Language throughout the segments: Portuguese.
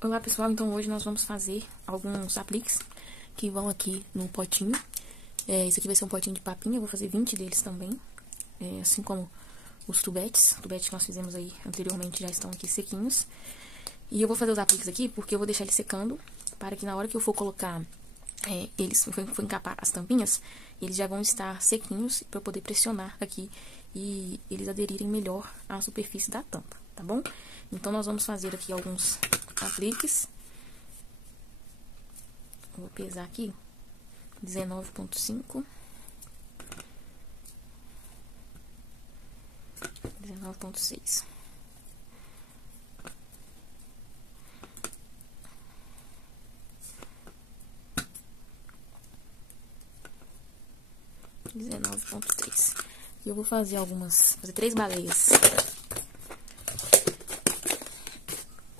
Olá pessoal, então hoje nós vamos fazer alguns apliques que vão aqui no potinho. Esse aqui vai ser um potinho de papinha, eu vou fazer 20 deles também. Assim como os tubetes que nós fizemos aí anteriormente já estão aqui sequinhos. E eu vou fazer os apliques aqui porque eu vou deixar eles secando, para que na hora que eu for colocar for encapar as tampinhas, eles já vão estar sequinhos para eu poder pressionar aqui e eles aderirem melhor à superfície da tampa, tá bom? Então nós vamos fazer aqui alguns apliques. Vou pesar aqui 19,5, 19,6. E eu vou fazer três baleias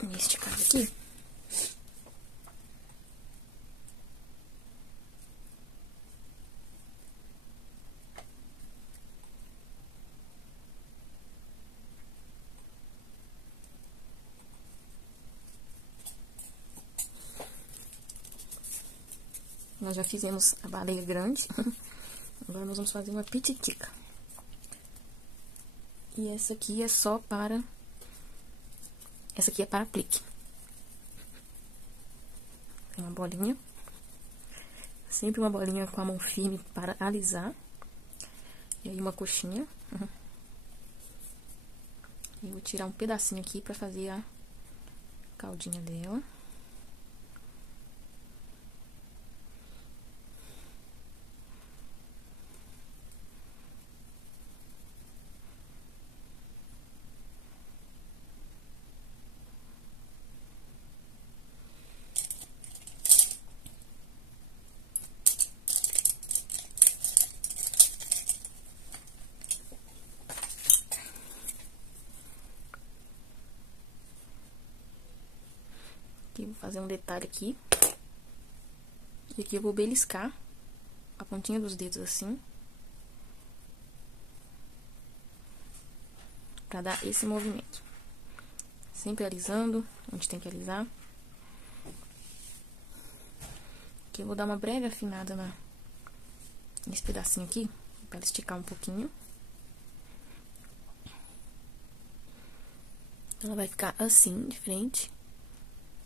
neste caso aqui. Nós já fizemos a baleia grande. Agora nós vamos fazer uma pititica. E essa aqui é só para... Essa aqui é para aplique. Tem uma bolinha. Sempre uma bolinha com a mão firme para alisar. E aí uma coxinha. E vou tirar um pedacinho aqui para fazer a caldinha dela. Vou fazer um detalhe aqui. E aqui eu vou beliscar a pontinha dos dedos assim, pra dar esse movimento. Sempre alisando onde tem que alisar. Aqui eu vou dar uma breve afinada nesse pedacinho aqui, pra esticar um pouquinho. Ela vai ficar assim, de frente.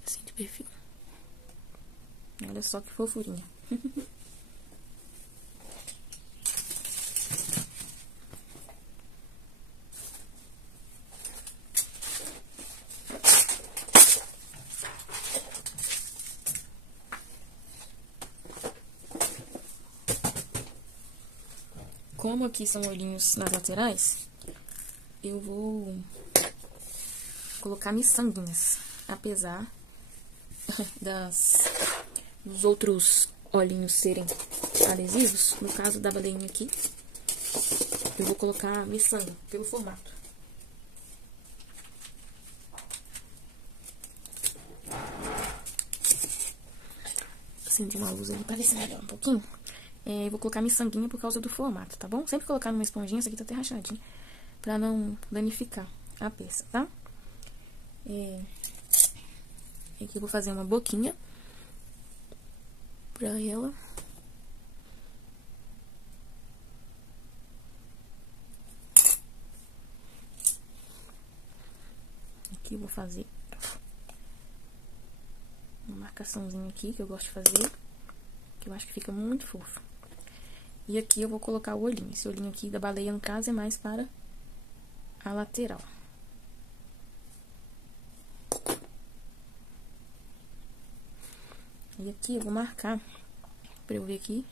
Assim, de perfil. Olha só que fofurinha. Como aqui são olhinhos nas laterais, eu vou colocar miçanguinhas, apesar dos outros olhinhos serem adesivos. No caso da baleinha aqui, eu vou colocar miçanga pelo formato. Acendi uma luz ali, parece melhor um pouquinho. Eu vou colocar miçanguinha por causa do formato, tá bom? Sempre colocar numa esponjinha, essa aqui tá até rachadinha, pra não danificar a peça, tá? Aqui eu vou fazer uma boquinha pra ela. Aqui eu vou fazer uma marcaçãozinha aqui, que eu gosto de fazer, que eu acho que fica muito fofo. E aqui eu vou colocar o olhinho. Esse olhinho aqui da baleia, no caso, é mais para a lateral. E aqui eu vou marcar, pra eu ver aqui,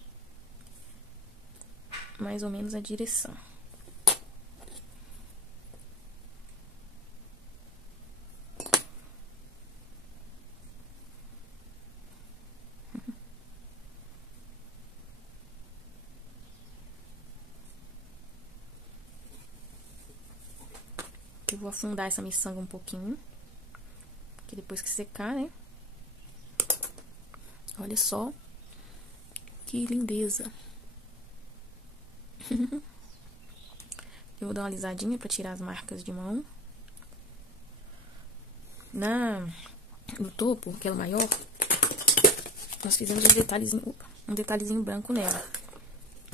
mais ou menos a direção. Eu vou afundar essa miçanga um pouquinho, que depois que secar, né? Olha só que lindeza. Eu vou dar uma alisadinha pra tirar as marcas de mão. do topo, aquela maior, nós fizemos um detalhezinho branco nela.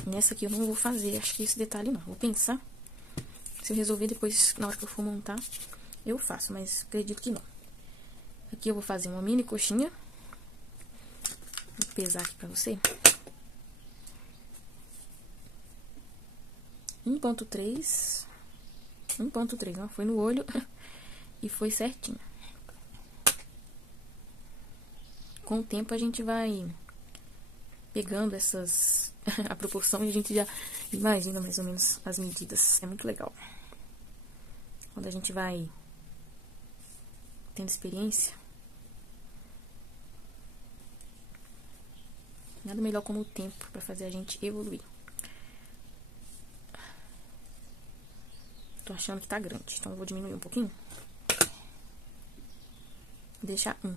Nessa aqui eu não vou fazer, acho que esse detalhe não. Vou pensar. Se eu resolver depois, na hora que eu for montar, eu faço, mas acredito que não. Aqui eu vou fazer uma mini coxinha. Vou pesar aqui pra você. 1.3. 1.3, ó. Foi no olho e foi certinho. Com o tempo a gente vai pegando a proporção e a gente já imagina mais ou menos as medidas. É muito legal. Quando a gente vai tendo experiência, nada melhor como o tempo para fazer a gente evoluir. Tô achando que tá grande, então eu vou diminuir um pouquinho. Deixar 1.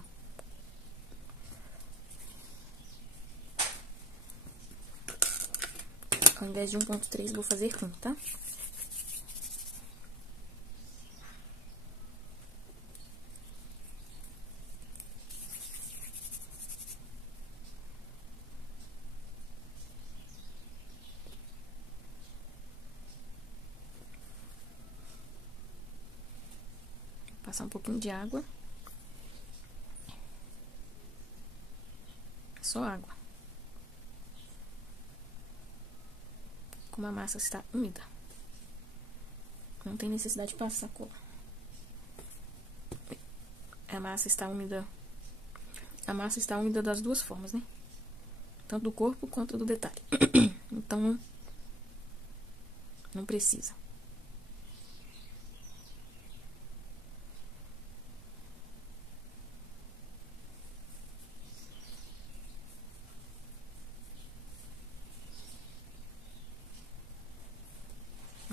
Ao invés de 1.3, vou fazer 1, tá? Passar um pouquinho de água. Só água. Como a massa está úmida, não tem necessidade de passar cola. A massa está úmida. A massa está úmida das duas formas, né? Tanto do corpo quanto do detalhe. Então, não precisa.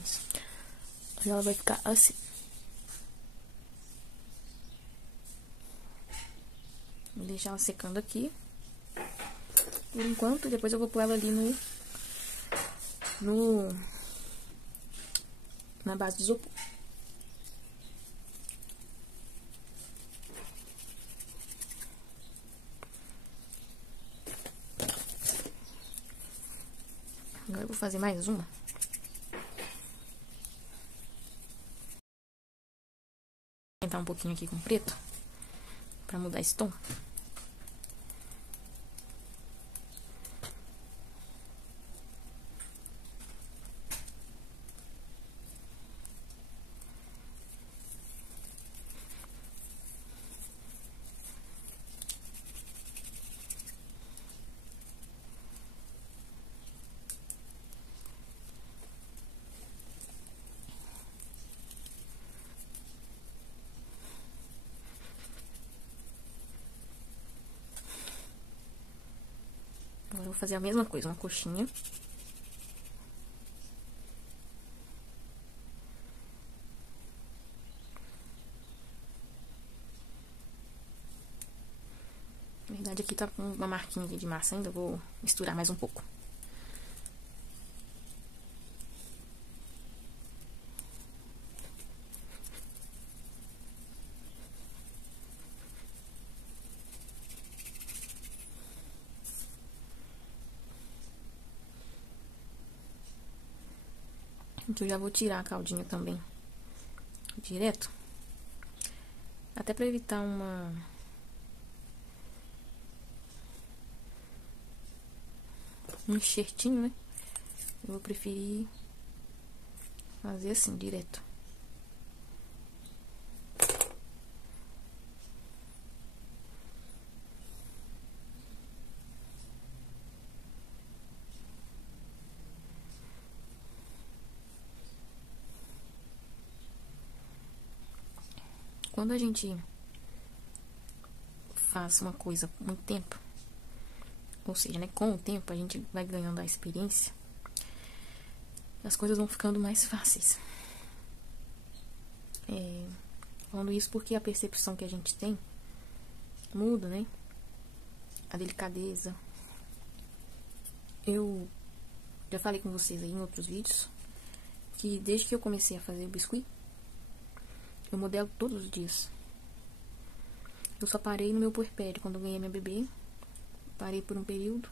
Isso. Ela vai ficar assim. Vou deixar ela secando aqui. Por enquanto, depois eu vou pôr ela ali na base do isopor. Agora eu vou fazer mais uma. Vou tentar um pouquinho aqui com preto, pra mudar esse tom. Agora eu vou fazer a mesma coisa, uma coxinha. Na verdade, aqui tá com uma marquinha aqui de massa ainda, eu vou misturar mais um pouco. Então, eu já vou tirar a caldinha também direto. Até pra evitar um enxertinho, né? Eu vou preferir fazer assim, direto. Quando a gente faz uma coisa com muito tempo, ou seja, né, com o tempo a gente vai ganhando a experiência, as coisas vão ficando mais fáceis. Falando isso porque a percepção que a gente tem muda, né? A delicadeza. Eu já falei com vocês aí em outros vídeos que desde que eu comecei a fazer o biscuit, eu modelo todos os dias. Eu só parei no meu puerpério, quando eu ganhei minha bebê. Parei por um período.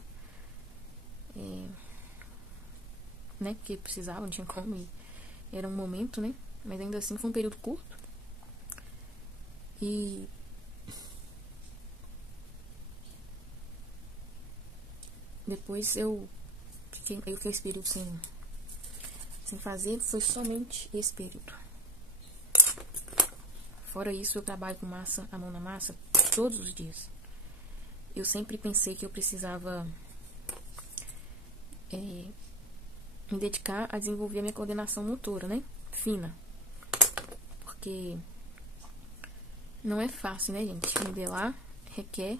Né? Porque precisava, não tinha como. E era um momento, né? Mas ainda assim foi um período curto. E depois eu fiquei esse período sem fazer. Foi somente esse período. Fora isso, eu trabalho com massa, a mão na massa, todos os dias. Eu sempre pensei que eu precisava me dedicar a desenvolver a minha coordenação motora, né? Fina. Porque não é fácil, né, gente? Modelar requer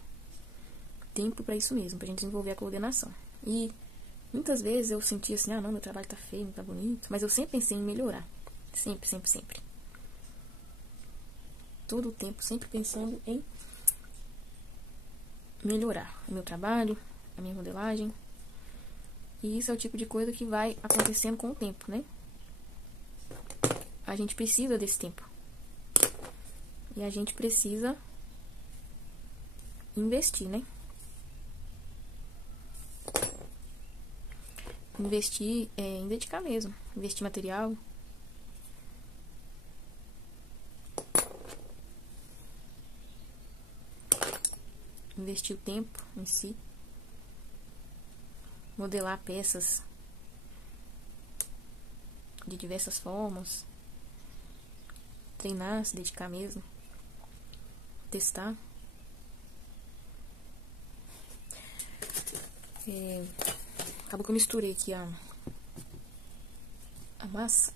tempo pra isso mesmo, pra gente desenvolver a coordenação. E muitas vezes eu sentia assim, não, meu trabalho tá feio, não tá bonito. Mas eu sempre pensei em melhorar. Sempre, sempre, sempre. Todo o tempo, sempre pensando em melhorar o meu trabalho, a minha modelagem. E isso é o tipo de coisa que vai acontecendo com o tempo, né? A gente precisa desse tempo. E a gente precisa investir, né? Investir em dedicar mesmo. Investir material. Investir o tempo em si. Modelar peças de diversas formas. Treinar, se dedicar mesmo. Testar. Acabou que eu misturei aqui a massa.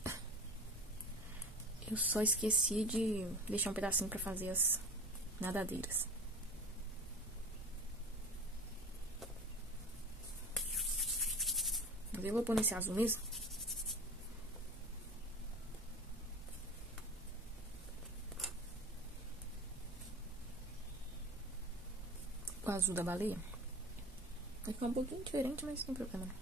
Eu só esqueci de deixar um pedacinho pra fazer as nadadeiras. Mas eu vou pôr nesse azul mesmo. O azul da baleia. Vai ficar um pouquinho diferente, mas não tem problema não.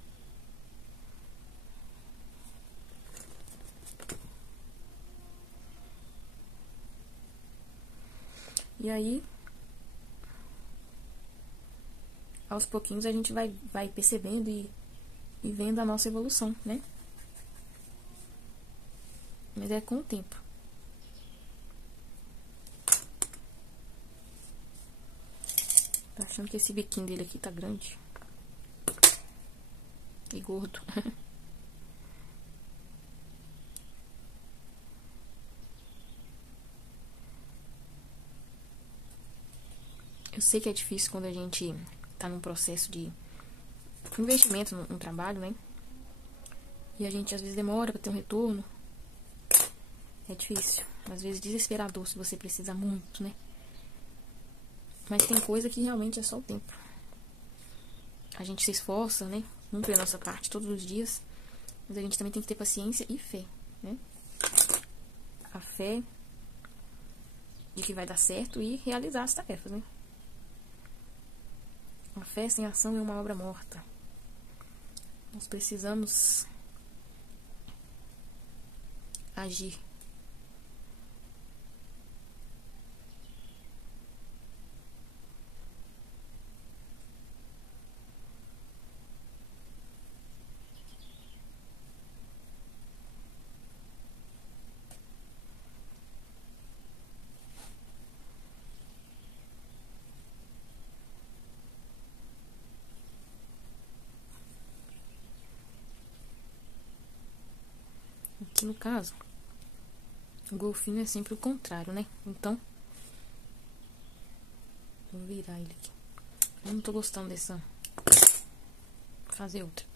E aí, aos pouquinhos a gente vai percebendo e vendo a nossa evolução, né? Mas é com o tempo. Tô achando que esse biquinho dele aqui tá grande. E gordo. Eu sei que é difícil quando a gente tá num processo de investimento no trabalho, né? E a gente às vezes demora pra ter um retorno. É difícil. Às vezes desesperador se você precisa muito, né? Mas tem coisa que realmente é só o tempo. A gente se esforça, né? Cumpre a nossa parte todos os dias. Mas a gente também tem que ter paciência e fé, né? A fé de que vai dar certo e realizar as tarefas, né? A fé sem ação é uma obra morta. Nós precisamos agir. Aqui no caso, o golfinho é sempre o contrário, né? Então, vou virar ele aqui. Eu não tô gostando dessa. Vou fazer outra.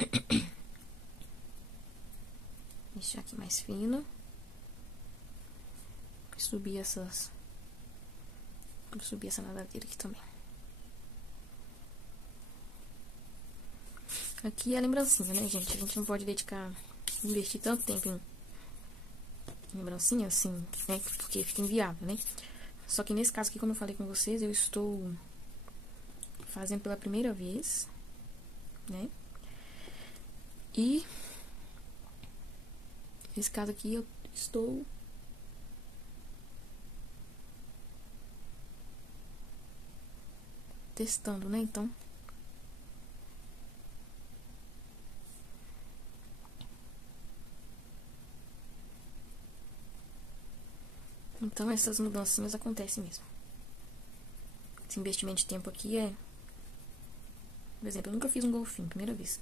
Deixar aqui mais fino. Subir essas. Vou subir essa nadadeira aqui também. Aqui é a lembrancinha, né, gente? A gente não pode investir tanto tempo em lembrancinha, assim, né? Porque fica inviável, né? Só que nesse caso aqui, como eu falei com vocês, eu estou fazendo pela primeira vez, né? E nesse caso aqui eu estou testando, né? Então essas mudanças acontecem mesmo. Esse investimento de tempo aqui é... Por exemplo, eu nunca fiz um golfinho, primeira vez.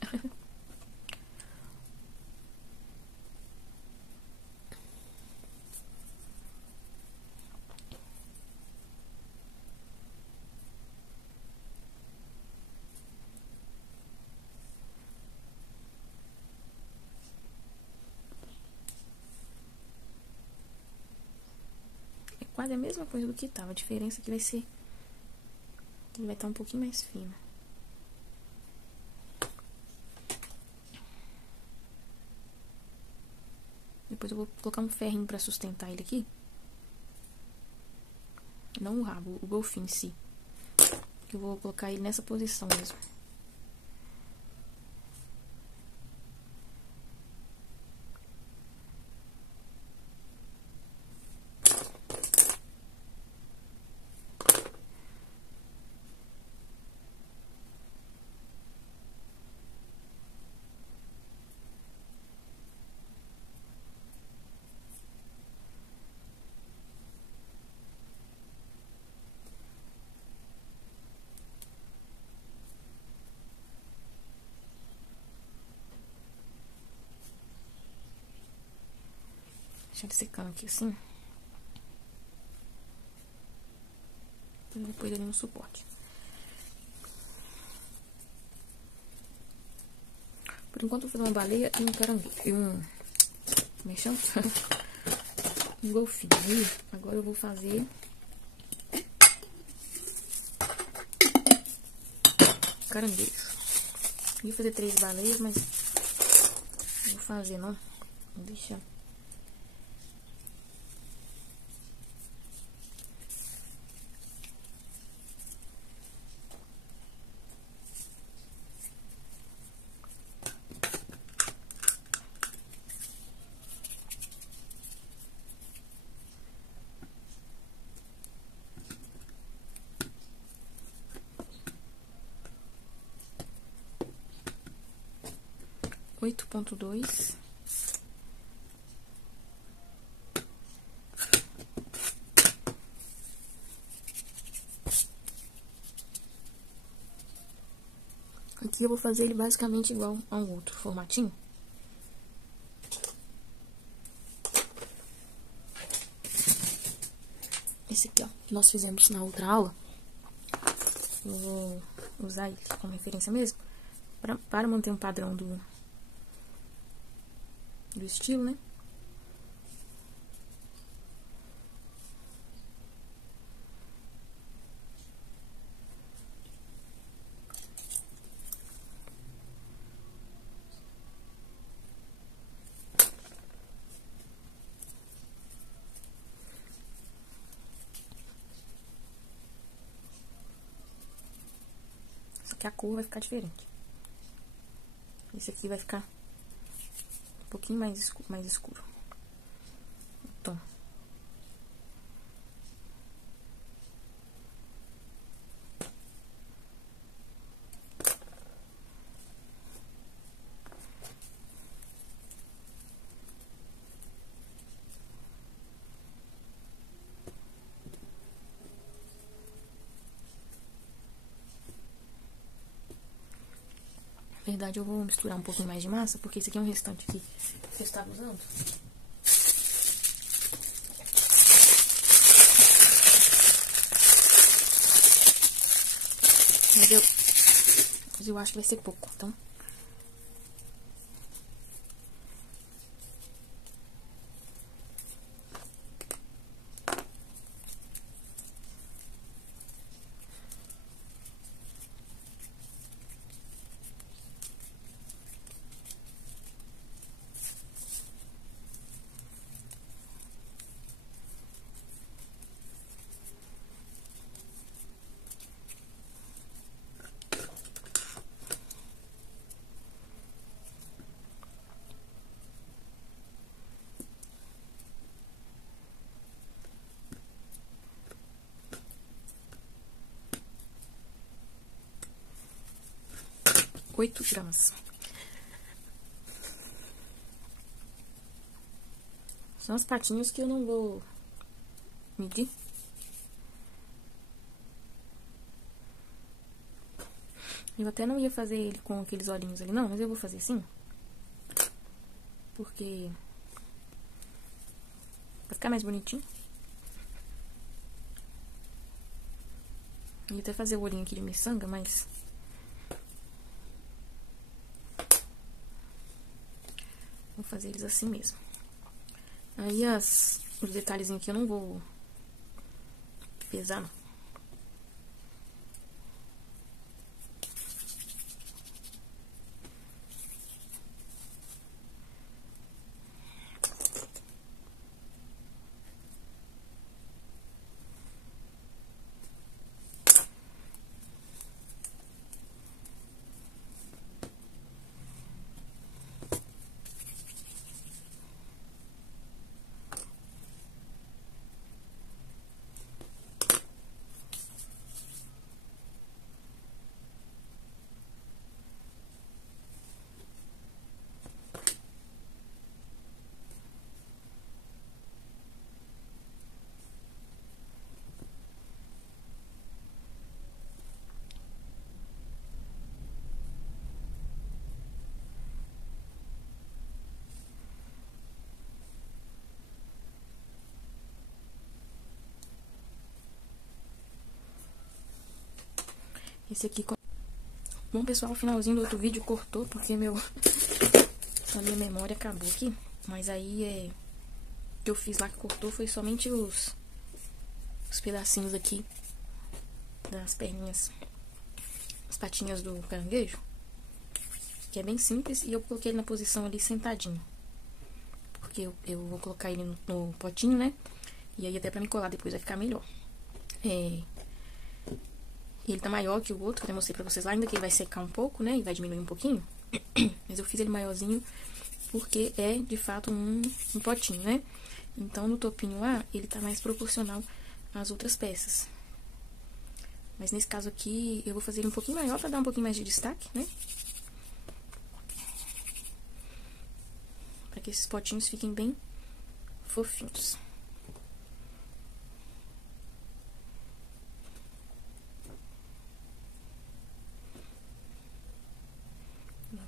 É quase a mesma coisa do que tava. A diferença é que vai ser... Ele vai estar um pouquinho mais fino. Depois eu vou colocar um ferrinho pra sustentar ele aqui. Não o rabo, o golfinho em si. Eu vou colocar ele nessa posição mesmo. Deixa ele secando aqui assim. E depois ali no suporte. Por enquanto eu vou fazer uma baleia e um caranguejo. E um... Como é que chama? Um golfinho. Aí, agora eu vou fazer... caranguejo. Eu ia fazer 3 baleias, mas... não vou fazer, não. Vou deixar... oito ponto dois. Aqui eu vou fazer ele basicamente igual a um outro formatinho. Esse aqui, ó, que nós fizemos na outra aula. Eu vou usar ele como referência mesmo, para manter um padrão do estilo, né? Só que a cor vai ficar diferente. Esse aqui vai ficar um pouquinho mais escuro. Então, na verdade eu vou misturar um pouquinho mais de massa, porque esse aqui é um restante que eu estava usando. Mas eu acho que vai ser pouco, então... 8 gramas. São as patinhas que eu não vou medir. Eu até não ia fazer ele com aqueles olhinhos ali, não, mas eu vou fazer sim. Porque vai ficar mais bonitinho. Eu ia até fazer o olhinho aqui de miçanga, mas vou fazer eles assim mesmo. Aí os detalhezinhos aqui eu não vou pesar, não. Esse aqui... Bom, pessoal, o finalzinho do outro vídeo cortou, porque a minha memória acabou aqui. Mas aí, o que eu fiz lá que cortou foi somente os pedacinhos aqui das perninhas, as patinhas do caranguejo. Que é bem simples, e eu coloquei ele na posição ali sentadinho. Porque eu vou colocar ele no potinho, né? E aí até pra me colar depois vai ficar melhor. Ele tá maior que o outro, que eu mostrei pra vocês lá, ainda que ele vai secar um pouco, né, e vai diminuir um pouquinho. Mas eu fiz ele maiorzinho porque é, de fato, um potinho, né. Então, no topinho lá, ele tá mais proporcional às outras peças. Mas nesse caso aqui, eu vou fazer ele um pouquinho maior pra dar um pouquinho mais de destaque, né. Pra que esses potinhos fiquem bem fofinhos.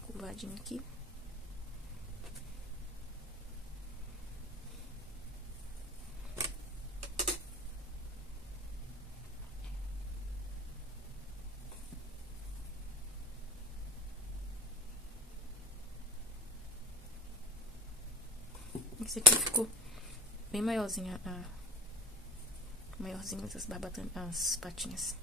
Curvadinho aqui. Esse aqui ficou bem maiorzinho, maiorzinho as patinhas.